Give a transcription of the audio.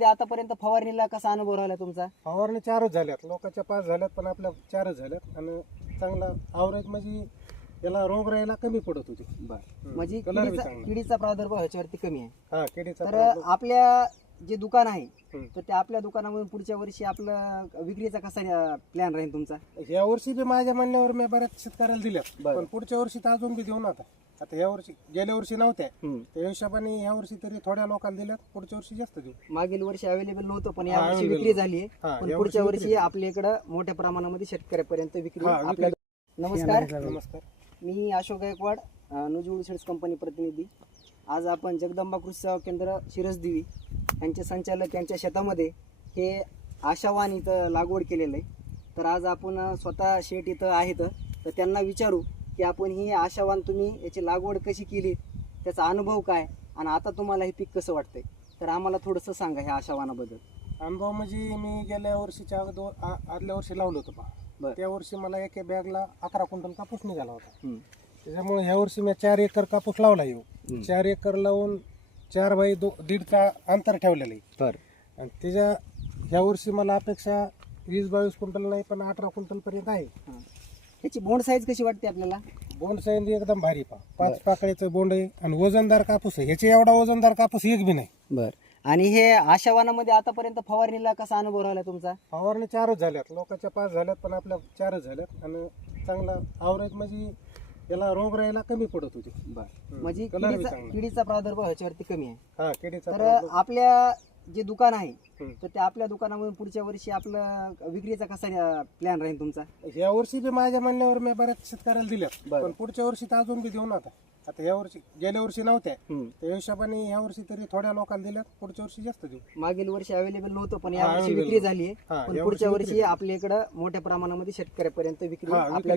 मध्ये आतापर्यंत फवारणीला कसा अनुभव राहिला तुमचा? फवारणी 4च झाल्यात, लोकांच्या 5 झाल्यात, पण आपल्या 4च झाल्यात. आणि चांगला आवरेज म्हणजे याला रोग राहायला कमी पडत होती. म्हणजे कलर बी किडीचा चांगला. किडीचा प्रादुर्भाव ह्याच्यावरती कमी आहे. हा, किडीचा तर problem. आपल्या जे दुकान आहे हम्म. तर त्या आपल्या दुकानामधून पुढच्या वर्षी आपलं विक्रीचा कसा प्लॅन राहील तुमचा? या वर्षी बी माझ्या म्हणण्यावर मी बऱ्याच शेतकऱ्याला दिल्यात, बरं. पण पुढच्या वर्षी तर अजून बी देऊन आता या वर्षी गेल्या वर्षी नव्हत्या, हम्म. त्या हिशोबाने या वर्षी तरी थोड्या लोकांना दिल्यात, पुढच्या वर्षी जास्त देऊ. मागील वर्षी अवेलेबल नव्हतं पण हा, या वर्षी available विक्री झाली आहे. हा, पण या पुढच्या वर्षी वर्षी विक्री. आपल्या इकडं मोठ्या प्रमाणामध्ये शेतकऱ्यापर्यंत विक्री हा, आपल्या. नमस्कार, नमस्कार. मी अशोक गायकवाड, नुजवळ सीड्स कंपनी प्रतिनिधी. आज आपण जगदंबा कृषी सेवा केंद्र शिरसदेवी यांचे संचालक यांच्या शेतामध्ये हे आशावान इथं लागवड केलेलं आहे. तर आज आपण स्वतः शेत इथं आहेत, तर त्यांना विचारू की आपण ही आशावान तुम्ही याची लागवड कशी केली, त्याचा अनुभव काय, आणि आता तुम्हाला हे पीक कसं वाटतंय. तर आम्हाला थोडंसं सांगा ह्या आशावानाबद्दल. अनुभव म्हणजे मी गेल्या वर्षीच्या आदल्या वर्षी लावलं होतं पहा. बरं. त्या वर्षी मला एका बॅगला 11 क्विंटल कापूस निघाला होता. हम्म. त्याच्यामुळे ह्या वर्षी मी 4 एकर कापूस लावला येऊ. 4 एकर लावून 4 बाय 1.5चा अंतर ठेवलेलं आहे. बरं. आणि त्याच्या ह्या वर्षी मला अपेक्षा 20-22 क्विंटल नाही, पण 18 क्विंटल पर्यंत आहे. याची बोंड साईज कशी वाटते आपल्याला? बोंड साईज एकदम भारी पहा. 5 पाकळीचं बोंड आहे आणि वजनदार कापूस आहे. ह्याच्या एवढा वजनदार कापूस एक बी नाही. बरं. आणि हे आशावानामध्ये आतापर्यंत फवारणीला कसा अनुभव राहिला तुमचा? फवारणी 4च झाल्यात, लोकांच्या 5 झाल्यात, पण आपल्या 4च झाल्यात. आणि चांगला आवरेज म्हणजे याला रोग राहायला कमी पडत होती. म्हणजे कलर बी किडीचा चांगला. किडीचा प्रादुर्भाव ह्याच्यावरती कमी आहे. हा, किडीचा तर problem. आपल्या जे दुकान आहे हम्म. तर त्या आपल्या दुकानामधून पुढच्या वर्षी आपलं विक्रीचा कसा प्लॅन राहील तुमचा? या वर्षी बी माझ्या म्हणण्यावर मी बऱ्याच शेतकऱ्याला दिल्यात, बरं. पण पुढच्या वर्षी तर अजून बी देऊन आता या वर्षी गेल्या वर्षी नव्हत्या, हम्म. त्या हिशोबाने या वर्षी तरी थोड्या लोकांना दिल्यात, पुढच्या वर्षी जास्त देऊ. मागील वर्षी अवेलेबल नव्हतं पण या हा, वर्षी available. विक्री झाली आहे. हा, पण या पुढच्या वर्षी वर्षी विक्री. आपल्या इकडं मोठ्या प्रमाणामध्ये शेतकऱ्यापर्यंत विक्री हा, विक्री. आपल्या